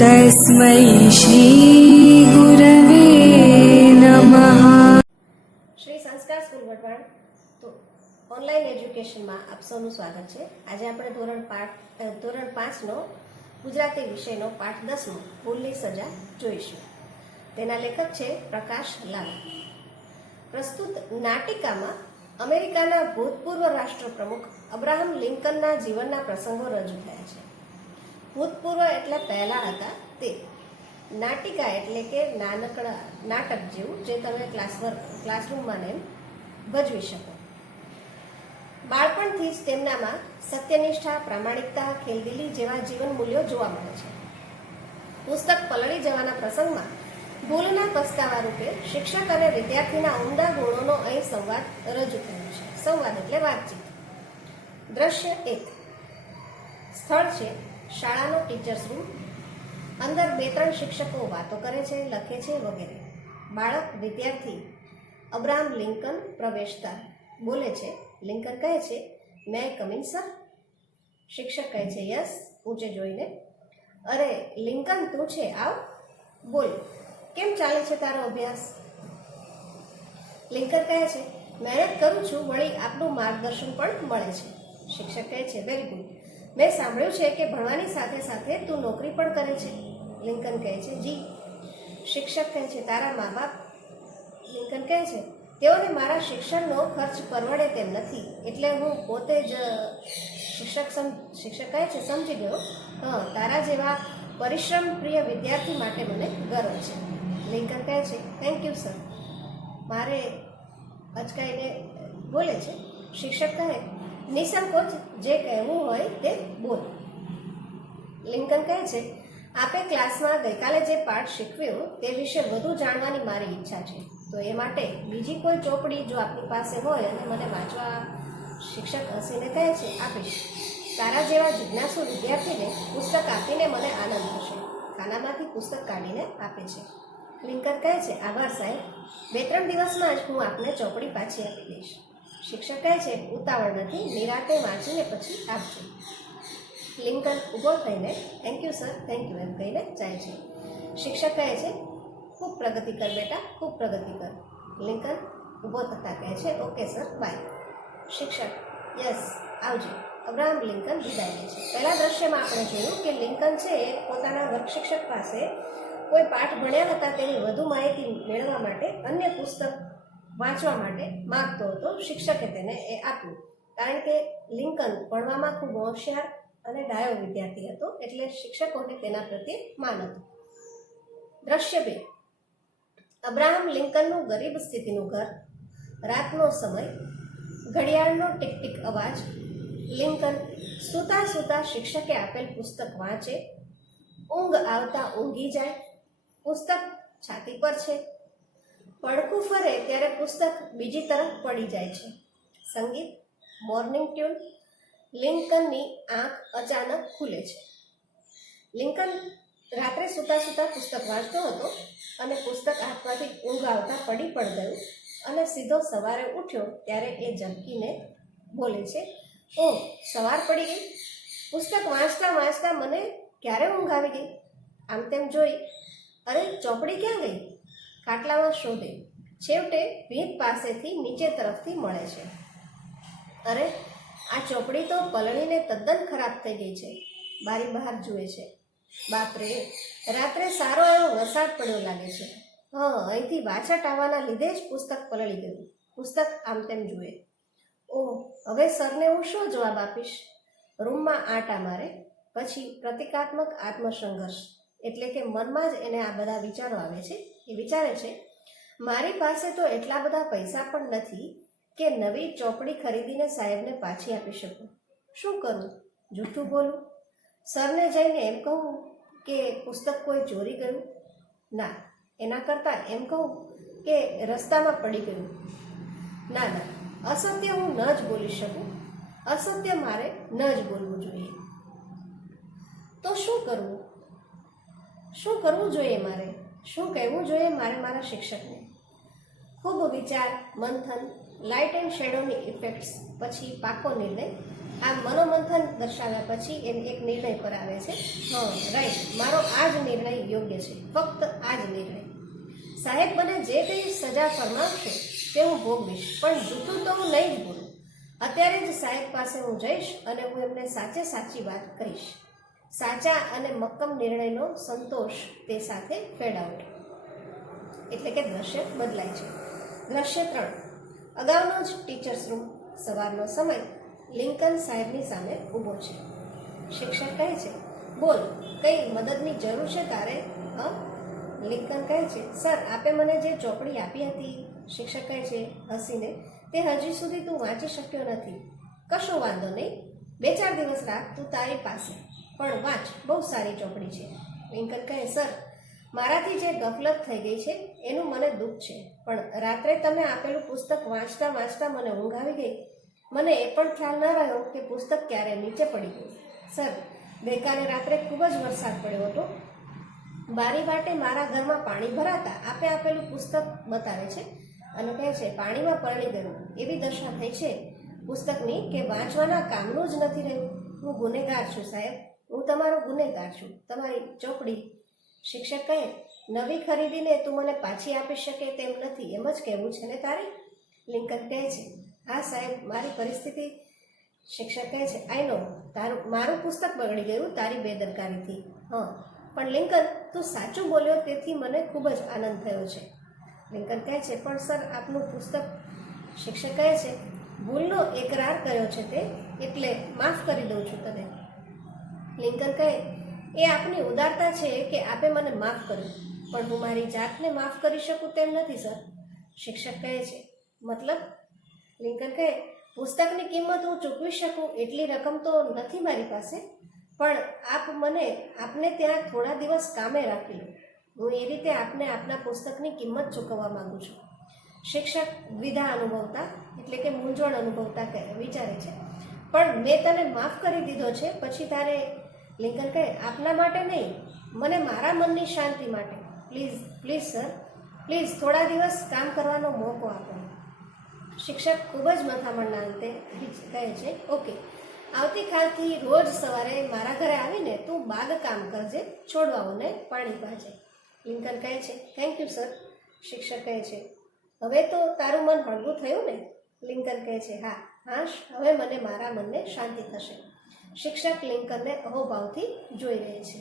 तस्मै श्रीगुरवे नमः। શ્રી સંસ્કાર સ્કૂલ વઢવાણ તો ઓનલાઈન એજ્યુકેશનમાં આપ સૌનું સ્વાગત છે। આજે આપણે ધોરણ 5નો ગુજરાતી વિષયનો પાઠ 10 ભૂલની સજા જોઈશું। તેના લેખક છે પ્રકાશ લાલા। પ્રસ્તુત નાટિકામાં અમેરિકાના ભૂતપૂર્વ રાષ્ટ્રપ્રમુખ અબ્રાહમ લિંકનના જીવનના પ્રસંગો રજૂ થયા છે। ભૂતપૂર્વ એટલે પહેલા હતા તે। નાટિકા એટલે કે નાનકડા નાટક જેવું જે તમે ક્લાસરૂમમાં ને ભજવી શકો। બાળપણથી જ તેમનામાં સત્યનિષ્ઠા, પ્રામાણિકતા, ખેલદિલી જેવા જીવન મૂલ્યો જોવા મળે છે। પુસ્તક પલળી જવાના પ્રસંગમાં ભૂલના પસ્તાવા રૂપે શિક્ષક અને વિદ્યાર્થીના ઉમદા ગુણોનો અહીં સંવાદ રજૂ થયો છે। સંવાદ એટલે વાતચીત। દ્રશ્ય 1 સ્થળ છે શાળાનો ટીચર્સ રૂમ। અંદર 2-3 શિક્ષકો વાતો કરે છે, લખે છે વગેરે। બાળક વિદ્યાર્થી અબ્રાહમ લિંકન પ્રવેશતા બોલે છે। લિંકન કહે છે, મે આઈ કમ ઇન સર? શિક્ષક કહે છે, યસ, ઊંચે જોઈને। અરે લિંકન, તું છે, આવ, બોલ, કેમ ચાલે છે તારો અભ્યાસ? લિંકન કહે છે, મહેનત કરું છું, વળી આપનું માર્ગદર્શન પણ મળે છે। શિક્ષક કહે છે, વેરી ગુડ, મેં સાંભળ્યું છે કે ભણવાની સાથે સાથે તું નોકરી પણ કરે છે? લિંકન કહે છે, જી। શિક્ષક કહે છે, તારા મા બાપ? લિંકન કહે છે, તેઓને મારા શિક્ષણનો ખર્ચ પરવડે તેમ નથી, એટલે હું પોતે જ શિક્ષક કહે છે, સમજી ગયો, હા, તારા જેવા પરિશ્રમ પ્રિય વિદ્યાર્થી માટે મને ગર્વ છે। લિંકન કહે છે, થેન્ક યુ સર, મારે અચકાઈને બોલે છે। શિક્ષક કહે, નિસંકોચ જે કહેવું હોય તે બોલ। લિંકન કહે છે, આપે ક્લાસમાં ગઈકાલે જે પાઠ શીખવ્યો તે વિશે વધુ જાણવાની મારી ઈચ્છા છે, તો એ માટે બીજી કોઈ ચોપડી જો આપની પાસે હોય અને મને વાંચવા, શિક્ષક હસીને કહે છે, આપીશ। તારા જેવા જિજ્ઞાસુ વિદ્યાર્થીને પુસ્તક આપીને મને આનંદ થશે। ખાનામાંથી પુસ્તક કાઢીને આપે છે। લિંકન કહે છે, આભાર સાહેબ, 2-3 દિવસમાં જ હું આપને ચોપડી પાછી આપી દઈશ। શિક્ષક કહે છે, ઉતાવળ નથી, નિરાતે વાંચીને પછી આપજો। લિંકન ઊભો થઈને thank you sir, thank you એમ કહીને જાય છે। શિક્ષક કહે છે, ખૂબ પ્રગતિ કર બેટા, ખૂબ પ્રગતિ કર। લિંકન ઊભો થતાં કહે છે, ઓકે સર, બાય। શિક્ષક, યસ, આવજો। અબ્રાહમ લિંકન વિદાય લે છે। પહેલા દ્રશ્યમાં આપણે જોયું કે લિંકન છે એ પોતાના વર્ગ શિક્ષક પાસે કોઈ પાઠ ભણ્યા હતા તેની વધુ માહિતી મેળવવા માટે અન્ય પુસ્તક વાંચવા માટે માંગતો હતો। શિક્ષકે તેને એ આપ્યું, કારણ કે લિંકન ભણવામાં ખૂબ હોશિયાર અને ડાયો વિદ્યાર્થી હતો, એટલે શિક્ષકોને તેના પ્રત્યે માન હતું। દ્રશ્ય 2 અબ્રાહમ લિંકનનું ગરીબ સ્થિતિનું ઘર। રાતનો સમય, ઘડિયાળનો ટીક ટીક અવાજ। લિંકન સૂતા સૂતા શિક્ષકે આપેલ પુસ્તક વાંચે, ઊંઘ આવતા ઊંઘી જાય, પુસ્તક છાતી પર છે, પડખું ફરે ત્યારે પુસ્તક બીજી તરફ પડી જાય છે। સંગીત, મોર્નિંગ ટ્યુન। લિંકનની આંખ અચાનક ખુલે છે। લિંકન રાત્રે સૂતા સૂતા પુસ્તક વાંચતો હતો અને પુસ્તક હાથમાંથી ઊંઘ આવતા પડી પણ ગયું અને સીધો સવારે ઉઠ્યો ત્યારે એ ઝબકીને બોલે છે, ઓહ, સવાર પડી ગઈ, પુસ્તક વાંચતા વાંચતા મને ક્યારે ઊંઘ આવી ગઈ? આમ તેમ જોઈ, અરે ચોપડી ક્યાં ગઈ? ખાટલામાં શોધે, છેવટે ભીંત પાસેથી નીચે તરફથી મળે છે। અરે આ ચોપડી તો પલળીને તદ્દન ખરાબ થઈ ગઈ છે। બારી બહાર જુએ છે, બાપરે, રાત્રે સારો એવો વરસાદ પડ્યો લાગે છે। હા, અહીંથી વાછટ આવવાના લીધે જ પુસ્તક પલળી ગયું। પુસ્તક આમ તેમ જુએ, ઓહ, હવે સરને હું શું જવાબ આપીશ? રૂમમાં આંટા મારે, પછી પ્રતિકાત્મક આત્મસંઘર્ષ, એટલે કે મનમાં જ એને આ બધા વિચારો આવે છે। એ વિચારે છે, મારી પાસે તો એટલા બધા પૈસા પણ નથી કે નવી ચોપડી ખરીદીને સાહેબને પાછી આપી શકું। શું કરું? જૂઠું બોલું? સરને જઈને એમ કહું કે પુસ્તક કોઈ ચોરી ગયું? ના, એના કરતાં એમ કહું કે રસ્તામાં પડી ગયું? ના ના, અસત્ય હું ન જ બોલી શકું, અસત્ય મારે ન જ બોલવું જોઈએ। તો શું કરવું? શું કરવું જોઈએ મારે? શું કહેવું જોઈએ મારે મારા શિક્ષકને? ખૂબ વિચાર, મંથન, લાઇટ એન્ડ શેડોની ઇફેક્ટ્સ પછી પાકો નિર્ણય, આ મનોમંથન દર્શાવ્યા પછી એને એક નિર્ણય પર આવે છે. રાઈટ, મારો આ જ નિર્ણય યોગ્ય છે, ફક્ત આ જ નિર્ણય. સાહેબ મને જે કંઈ સજા ફરમાવશે તે હું ભોગવીશ, પણ જૂઠું તો હું નહીં જ બોલું. અત્યારે જ સાહેબ પાસે હું જઈશ અને હું એમને સાચે સાચી વાત કહીશ. સાચા અને મક્કમ નિર્ણયનો સંતોષ તે સાથે ફેડ આઉટ. એટલે કે દ્રશ્ય બદલાય છે. દ્રશ્ય 3. અગાઉનો જ ટીચર્સ રૂમ. સવારનો સમય. લિંકન સાહેબની સામે ઊભો છે. શિક્ષક કહે છે, બોલ, કઈ મદદની જરૂર છે તારે? લિંકન કહે છે, સર, આપે મને જે ચોપડી આપી હતી. શિક્ષક કહે છે હસીને, તે હજી સુધી તું વાંચી શક્યો નથી. કશો વાંધો નહીં, 2-4 દિવસ રાખ તું તારી પાસે, પણ વાંચ, બહુ સારી ચોપડી છે. લિંકન કહે, સર, મારાથી જે ગફલત થઈ ગઈ છે એનું મને દુઃખ છે, પણ રાત્રે તમે આપેલું પુસ્તક વાંચતા વાંચતા મને ઊંઘ આવી ગઈ. મને એ પણ ખ્યાલ ન રહ્યો કે પુસ્તક ક્યારે નીચે પડી ગયું. સર, ગઈકાલે રાત્રે ખૂબ જ વરસાદ પડ્યો હતો. બારી વાટે મારા ઘરમાં પાણી ભરાતા આપે આપેલું પુસ્તક બતાવે છે અને કહે છે પાણીમાં પલળી ગયું. એવી દશા થઈ છે પુસ્તકની કે વાંચવાના કામનું જ નથી રહ્યું. હું ગુનેગાર છું સાહેબ, હું તમારો ગુનેગાર છું. તમારી ચોપડી. શિક્ષક કહે, નવી ખરીદીને તું મને પાછી આપી શકે તેમ નથી, એમ જ કહેવું છે ને તારે? લિંકન કહે છે, હા સાહેબ, મારી પરિસ્થિતિ. શિક્ષક કહે છે, આઈ નો, મારું પુસ્તક બગડી ગયું તારી બેદરકારીથી. પણ લિંકન, તું સાચું બોલ્યો તેથી મને ખૂબ જ આનંદ થયો છે. લિંકન કહે છે, પણ સર, આપનું પુસ્તક. શિક્ષક કહે છે, ભૂલનો એકરાર કર્યો છે તે, એટલે માફ કરી દઉં છું તને. લિંકન કહે, એ આપની ઉદારતા છે કે આપે મને માફ કર્યું, પણ હું મારી જાતને માફ કરી શકું તેમ નથી સર. શિક્ષક કહે છે, મતલબ? લિંકન કહે, પુસ્તકની કિંમત હું ચૂકવી શકું એટલી રકમ તો નથી મારી પાસે, પણ આપને ત્યાં થોડા દિવસ કામે રાખી લો. હું એ રીતે આપને આપના પુસ્તકની કિંમત ચૂકવવા માંગુ છું. શિક્ષક દ્વિધા અનુભવતા, એટલે કે મૂંઝવણ અનુભવતા વિચારે છે, પણ મેં તને માફ કરી દીધો છે, પછી તારે? લિંકન કહે, આપના માટે નહીં, મને મારા મનની શાંતિ માટે. પ્લીઝ સર, પ્લીઝ થોડા દિવસ કામ કરવાનો મોકો આપો. શિક્ષક ખૂબ જ મથામણના અંતે કહે છે, ઓકે, આવતીકાલથી રોજ સવારે મારા ઘરે આવીને તું બાગકામ કરજે, છોડવાઓને પાણી પાજે. લિંકન કહે છે, થેન્ક યુ સર. શિક્ષક કહે છે, હવે તો તારું મન હળવું થયું ને? લિંકન કહે છે, હા, હવે મને મારા મનને શાંતિ થશે. શિક્ષક લિંકનને અહોભાવથી જોઈ રહે છે.